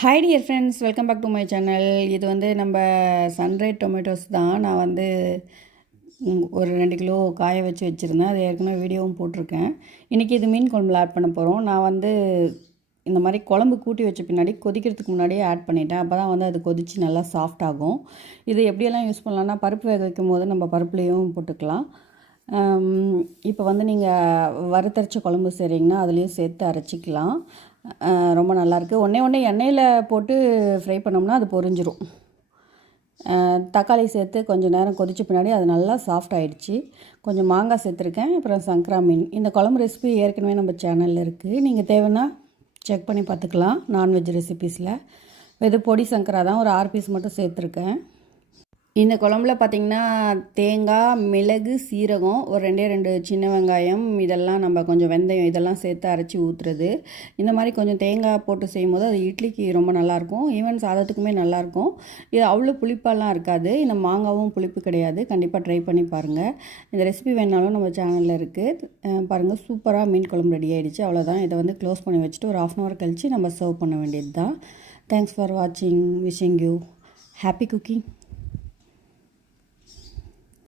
Hi dear friends, welcome back to my channel. இது வந்து நம்ம சன்ரைட் டொமேட்டோஸ் தான். நான் வந்து ஒரு 2 கிலோ காய வச்சு வச்சுருந்தேன். அது ஏற்கனவே வீடியோவும் போட்டிருக்கேன். இன்றைக்கி இது மீன் குழம்புல ஆட் பண்ண போகிறோம். நான் வந்து இந்த மாதிரி குழம்பு கூட்டி வச்ச பின்னாடி கொதிக்கிறதுக்கு முன்னாடியே ஆட் பண்ணிட்டேன். அப்போ தான் வந்து அது கொதித்து நல்லா சாஃப்ட் ஆகும். இது எப்படியெல்லாம் யூஸ் பண்ணலான்னா, பருப்பு வேக வைக்கும் போது நம்ம பருப்புலேயும் போட்டுக்கலாம். இப்போ வந்து நீங்கள் வறுத்தரைச்ச குழம்பு செய்கிறீங்கன்னா அதுலேயும் சேர்த்து அரைச்சிக்கலாம். ரொம்ப நல்லாயிருக்கு. ஒன்றே எண்ணெயில் போட்டு ஃப்ரை பண்ணோம்னா அது பொரிஞ்சிரும். தக்காளி சேர்த்து கொஞ்சம் நேரம் கொதித்த பின்னாடி அது நல்லா சாஃப்ட் ஆகிடுச்சு. கொஞ்சம் மாங்காய் சேர்த்துருக்கேன், அப்புறம் சங்கரா மீன். இந்த குழம்பு ரெசிபி ஏற்கனவே நம்ம சேனலில் இருக்குது. நீங்கள் தேவைன்னா செக் பண்ணி பார்த்துக்கலாம். நான்வெஜ் ரெசிபீஸில் இது பொடி சங்கரா தான், ஒரு 6 பீஸ் மட்டும் சேர்த்துருக்கேன். இந்த குழம்புல பார்த்திங்கன்னா தேங்காய், மிளகு, சீரகம், ஒரு 2 சின்ன வெங்காயம், இதெல்லாம் நம்ம கொஞ்சம் வெந்தயம் இதெல்லாம் சேர்த்து அரைச்சி ஊற்றுறது. இந்த மாதிரி கொஞ்சம் தேங்காய் போட்டு செய்யும்போது அது இட்லிக்கு ரொம்ப நல்லாயிருக்கும். ஈவன் சாதத்துக்குமே நல்லாயிருக்கும். இது அவ்வளோ புளிப்பாலாம் இருக்காது. இந்த மாங்காவும் புளிப்பு கிடையாது. கண்டிப்பாக ட்ரை பண்ணி பாருங்கள். இந்த ரெசிபி வேணாலும் நம்ம சேனலில் இருக்குது. பாருங்கள், சூப்பராக மீன் குழம்பு ரெடி ஆகிடுச்சு. அவ்வளோதான். இதை வந்து க்ளோஸ் பண்ணி வச்சுட்டு ஒரு 1/2 hour கழித்து நம்ம சர்வ் பண்ண வேண்டியது தான். தேங்க்ஸ் ஃபார் வாட்சிங். Wishing you happy cooking.